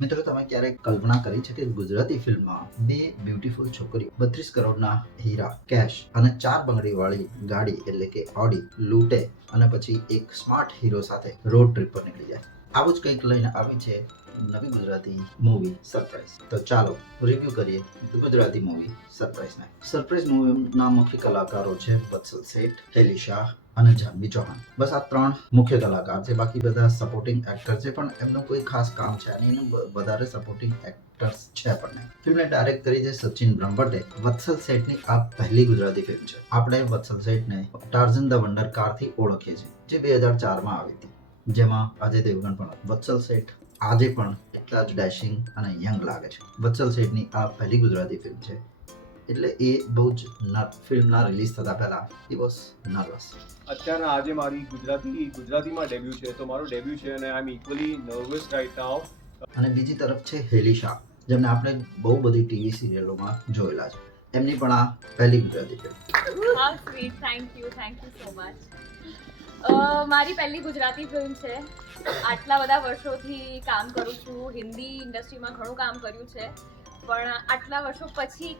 મિત્રો, તમે ક્યારેક કલ્પના કરી છે કે ગુજરાતી ફિલ્મમાં બે બ્યુટીફુલ છોકરીઓ 32 કરોડના હીરા, કેશ અને 4 બંગડીવાળી ગાડી એટલે કે ઓડી લૂંટે અને પછી એક સ્માર્ટ હીરો સાથે રોડ ટ્રીપ પર નીકળી જાય? આવું જ કંઈક લઈને આવી છે નવી ગુજરાતી મૂવી સરપ્રાઈઝ. તો ચાલો રિવ્યુ કરીએ ગુજરાતી મૂવી સરપ્રાઈઝને. સરપ્રાઈઝ મૂવીના મુખ્ય કલાકારો છે વત્સલ શેઠ, હેલી શાહ અને જાહ્નવી ચૌહાણ. બસ આ 3 મુખ્ય કલાકાર છે. બાકી બધા સપોર્ટિંગ એક્ટર છે, પણ એમનું કોઈ ખાસ કામ છે નહીં. એનું વધારે સપોર્ટિંગ એક્ટર્સ છે પણ નહીં. ફિલ્મને ડાયરેક્ટ કરી છે સચિન બ્રહ્મભટ્ટે. વત્સલ શેઠની આ પહેલી ગુજરાતી ફિલ્મ છે. આપણે વત્સલ શેઠને ટાર્ઝન ધ વન્ડર કારથી ઓળખીએ છીએ, જે 2004માં આવી હતી, જેમાં અજય દેવગણ પણ હતો. વત્સલ શેઠ આજે પણ એટલા જ ડેશિંગ અને યંગ લાગે છે. વત્સલ શેઠની આ પહેલી ગુજરાતી ફિલ્મ છે, એટલે એ બહુ જ ફિલ્મના રિલીઝ થતા પહેલા હી વોઝ નર્વસ. અત્યારે આજે મારી ગુજરાતીમાં ડેબ્યુ છે, તો મારું ડેબ્યુ છે અને આઈ એમ ઇક્વલી નર્વસ રાઈટ નાઉ. અને બીજી તરફ છે હેલી શાહ, જેમને આપણે બહુ બધી ટીવી સિરિયલોમાં જોયેલા છે. એમની પણ આ પહેલી Gujarati film. How sweet, thank you so much. મારી પહેલી ગુજરાતી ફિલ્મ છે. આટલા બધા વર્ષોથી કામ કરું છું, હિન્દી ઇન્ડસ્ટ્રીમાં ઘણું કામ કર્યું છે, પણ આટલા વર્ષો પછી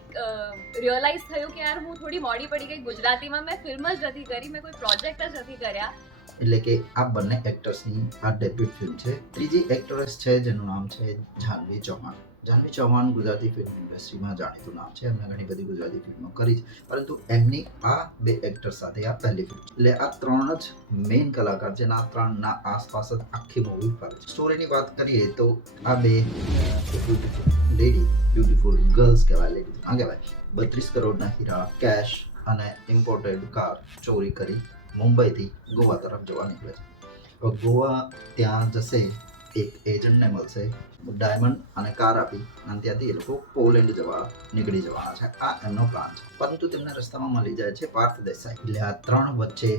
રિયલાઇઝ થયું કે યાર હું થોડી મોડી પડી ગઈ. ગુજરાતીમાં મેં ફિલ્મ જ નથી કરી, મેં કોઈ પ્રોજેક્ટ જ નથી કર્યા. એટલે કે આ બંને એક્ટર્સની આ ડેબ્યુટ ફિલ્મ છે. ત્રીજી એક્ટ્રેસ છે જેનું નામ છે જાહ્નવી ચૌહાણ. જાહ્નવી ચૌહાણ ગુજરાતી ફિલ્મ ઇન્ડસ્ટ્રીમાં જાણીતું નામ છે. એમણે ઘણી બધી ગુજરાતી ફિલ્મો કરી છે, પરંતુ એમની આ બે એક્ટર્સ સાથે આ પહેલી ફિલ્મ. એટલે આ 3 જ મેઇન કલાકાર છે અને આ 3ના આસપાસ જ આખી મૂવી ફરે છે. સ્ટોરીની વાત કરીએ તો આ બે બ્યુટીફુલ ગર્લ્સ કહેવાય, લેડી ના કહેવાય, 32 કરોડના હીરા, કેશ અને ઇમ્પોર્ટેડ કાર ચોરી કરી મુંબઈથી ગોવા તરફ જવા નીકળે છે. ગોવા ત્યાં જશે, એક એજન્ટને મળશે, ડાયમંડ અને કાર આપી અને ત્યાંથી એ લોકો પોલેન્ડ જવા નીકળી જવાના છે. આ એમનો પ્લાન છે, પરંતુ તેમને રસ્તામાં મળી જાય છે પાર્થ દેસાઈ. એટલે આ 3 વચ્ચે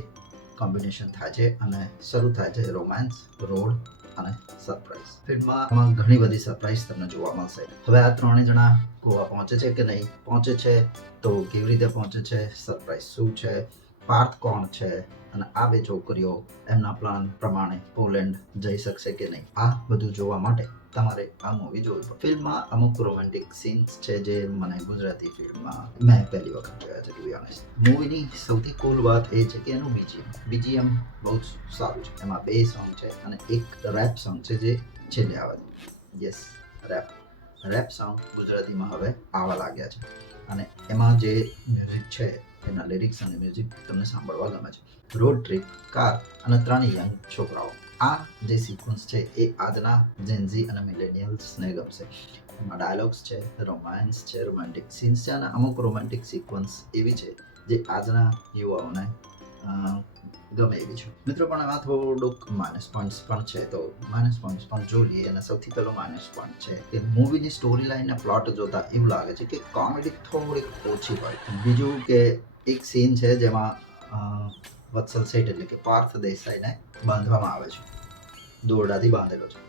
કોમ્બિનેશન થાય છે અને શરૂ થાય છે રોમાન્સ, રોડ અને સરપ્રાઈઝ. ફિલ્મમાં ઘણી બધી સરપ્રાઈઝ તમને જોવા મળશે. હવે આ 3 જણા ગોવા પહોંચે છે કે નહીં પહોંચે છે, તો કેવી રીતે પહોંચે છે, સરપ્રાઈઝ શું છે, પાર્થ કોણ છે અને આ બે છોકરીઓ એમના પ્લાન પ્રમાણે પોલેન્ડ જઈ શકશે કે નહીં, આ બધું જોવા માટે તમારે આ મૂવી જોવી પડે. ફિલ્મમાં અમુક રોમેન્ટિક સીન્સ છે જે મને ગુજરાતી ફિલ્મમાં મેં પહેલી વખત જોયા છે, ટુ બી ઓનેસ્ટ. મૂવીની સૌથી કુલ વાત એ છે કે એનું બીજીએમ બહુ જ સારું છે. એમાં 2 સોંગ છે અને એક રેપ સોંગ છે જે છેલ્લે આવે છે. યસ, રેપ સોંગ ગુજરાતીમાં હવે આવવા લાગ્યા છે અને એમાં જે મ્યુઝિક છે, એના લિરિક્સ અને મ્યુઝિક તમને સાંભળવા ગમે છે. રોડ ટ્રીપ, કાર અને 3 યંગ છોકરાઓ, આ જે સિક્વન્સ છે એ આજના જેન્ઝી અને મિલેનિયલ્સને ગમશે. એમાં ડાયલોગ્સ છે, રોમાન્સ છે, રોમેન્ટિક સીન્સ છે અને અમુક રોમેન્ટિક સિક્વન્સ એવી છે જે આજના યુવાઓને ગમે એવી છે. મિત્રો, પણ એમાં થોડુંક માઇનસ પોઈન્ટ્સ પણ છે, તો માઇનસ પોઈન્ટ્સ પણ જોઈએ. અને સૌથી પહેલો માઇનસ પોઈન્ટ છે કે મૂવીની સ્ટોરી લાઈન અને પ્લોટ જોતા એવું લાગે છે કે કોમેડી થોડીક ઓછી હોય. બીજું કે એક સીન છે જેમાં વત્સલ શેઠ એટલે કે પાર્થ દેસાઈને બાંધવામાં આવે છે, દોરડાથી બાંધેલો છે,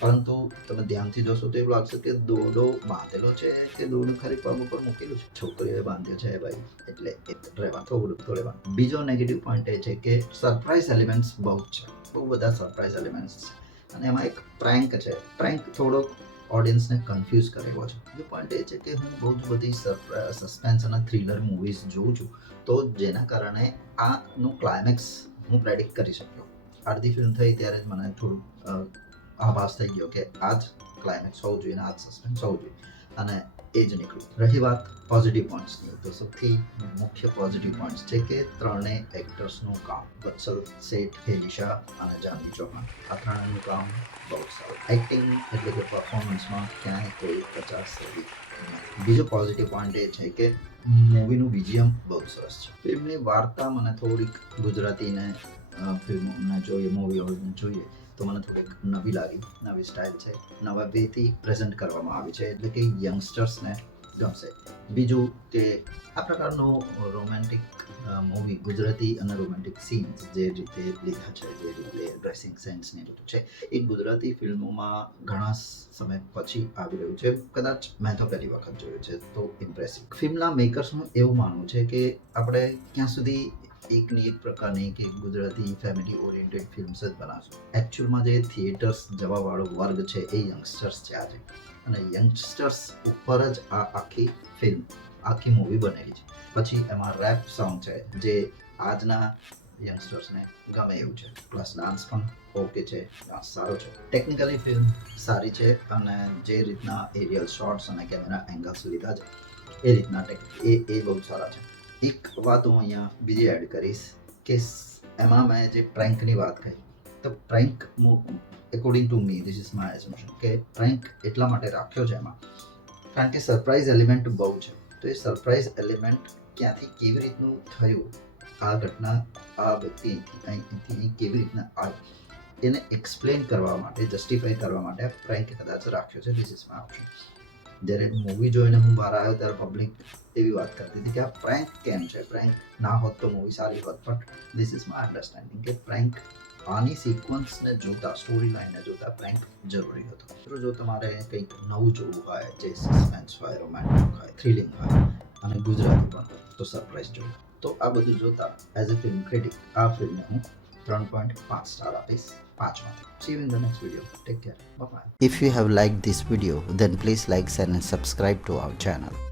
પરંતુ તમે ધ્યાનથી જોશો તો એવું લાગશે કે દોરડો બાંધેલો છે કે દોરડું ખાલી પગ ઉપર મૂકેલું છે. છોકરીઓએ બાંધ્યો છે ભાઈ, એટલે રહેવા થોડું. બીજો નેગેટિવ પોઈન્ટ એ છે કે સરપ્રાઈઝ એલિમેન્ટ્સ બહુ છે, બહુ બધા સરપ્રાઈઝ એલિમેન્ટ્સ છે અને એમાં એક પ્રેન્ક છે. પ્રેન્ક થોડોક ઓડિયન્સને કન્ફ્યુઝ કરેલો છે. બીજો પોઈન્ટ એ છે કે હું બહુ જ બધી સસ્પેન્સ અને થ્રિલર મૂવીઝ જોઉં છું, તો જેના કારણે આનું ક્લાઇમેક્સ હું પ્રેડિક્ટ કરી શક્યો. અડધી ફિલ્મ થઈ ત્યારે જ મને થોડું આભાસ થઈ ગયો કે આ જ ક્લાઇમેક્સ હોવું જોઈએ અને આ જ સસ્પેન્સ હોવું જોઈએ, અને એ જ નીકળ્યું. રહી વાત પોઝિટિવ પોઈન્ટ્સની, તો સૌથી મુખ્ય પોઝિટિવ પોઈન્ટ્સ છે કે 3 એક્ટર્સનું કામ, વત્સલ શેઠ, હેલી શાહ અને જાહ્નવી ચૌહાણ, આ 3નું કામ બહુ સારું. એક્ટિંગ એટલે કે પરફોર્મન્સમાં ક્યાંય કોઈ 50 નથી. બીજો પોઝિટિવ પોઈન્ટ એ છે કે મૂવીનું બીજીએમ બહુ સરસ છે. ફિલ્મની વાર્તા મને થોડીક ગુજરાતીને ફિલ્મોને જોઈએ, મૂવીઓને જોઈએ તો મને થોડીક નવી લાગી. નવી સ્ટાઇલ છે, નવા વેથી પ્રેઝન્ટ કરવામાં આવી છે, એટલે કે યંગસ્ટર્સને ગમશે. બીજું કે આ પ્રકારનું રોમેન્ટિક મૂવી, ગુજરાતી અને રોમેન્ટિક સીન્સ જે રીતે લીધા છે, જે રીતે ડ્રેસિંગ સેન્સ ને બધું છે, એ ગુજરાતી ફિલ્મોમાં ઘણા સમય પછી આવી રહ્યું છે. કદાચ મેં તો પહેલી વખત જોયું છે, તો ઇમ્પ્રેસિવ. ફિલ્મના મેકર્સનું એવું માનવું છે કે આપણે ક્યાં સુધી એકની એક પ્રકારની કે ગુજરાતી ફેમિલી ઓરિએન્ટેડ ફિલ્મ્સ જ બનાવશો. એકચ્યુઅલમાં જે થિયેટર્સ જવાવાળો વર્ગ છે એ યંગસ્ટર્સ છે આજે, અને યંગસ્ટર્સ ઉપર જ આ આખી ફિલ્મ આખી મૂવી બનેલી છે. પછી એમાં રેપ સોંગ છે જે આજના યંગસ્ટર્સને ગમે એવું છે, પ્લસ ડાન્સ પણ ઓકે છે, ડાન્સ સારો છે. ટેકનિકલી ફિલ્મ સારી છે, અને જે રીતના એરિયલ શોટ્સ અને કેમેરા એંગલ્સ લીધા છે એ રીતના એ બહુ સારા છે. એક વાત હું અહીંયા બીજી એડ કરીશ કે એમાં મેં જે પ્રેન્કની વાત કરી, તો prank according to me, this is my assumption, કે પ્રેન્ક એટલા માટે રાખ્યો છે એમાં કારણ કે સરપ્રાઇઝ એલિમેન્ટ બહુ છે. તો એ સરપ્રાઇઝ એલિમેન્ટ ક્યાંથી કેવી રીતનું થયું, આ ઘટના આ વ્યક્તિ અહીંથી કેવી રીતના આવી એને એક્સપ્લેન કરવા માટે, જસ્ટિફાઈ કરવા માટે આ પ્રેન્ક કદાચ રાખ્યો છે. This is my option. જ્યારે મૂવી જોઈને હું બહાર આવ્યો ત્યારે પબ્લિક એવી વાત કરતી હતી કે આ પ્રેન્ક કેમ છે, પ્રેન્ક ના હોત તો મૂવી સારી હોત. But this is my understanding કે પ્રેન્ક આની સિક્વન્સને જોતા, સ્ટોરી લાઇનને જોતા પ્રેન્ક જરૂરી હતો. જો તમારે કંઈક નવું જોવું હોય, જે સસ્પેન્સ હોય, રોમેન્ટિક હોય, થ્રિલિંગ હોય અને ગુજરાતી પણ હોય, તો સરપ્રાઈઝ જોવું. તો આ બધું જોતા એઝ અ ફિલ્મ ક્રિટિક આ ફિલ્મને હું 3.5 સ્ટાર આપીશ 5 માંથી. See you in the next video. Take care. Bye bye. If you have liked this video, then please like, share and subscribe to our channel.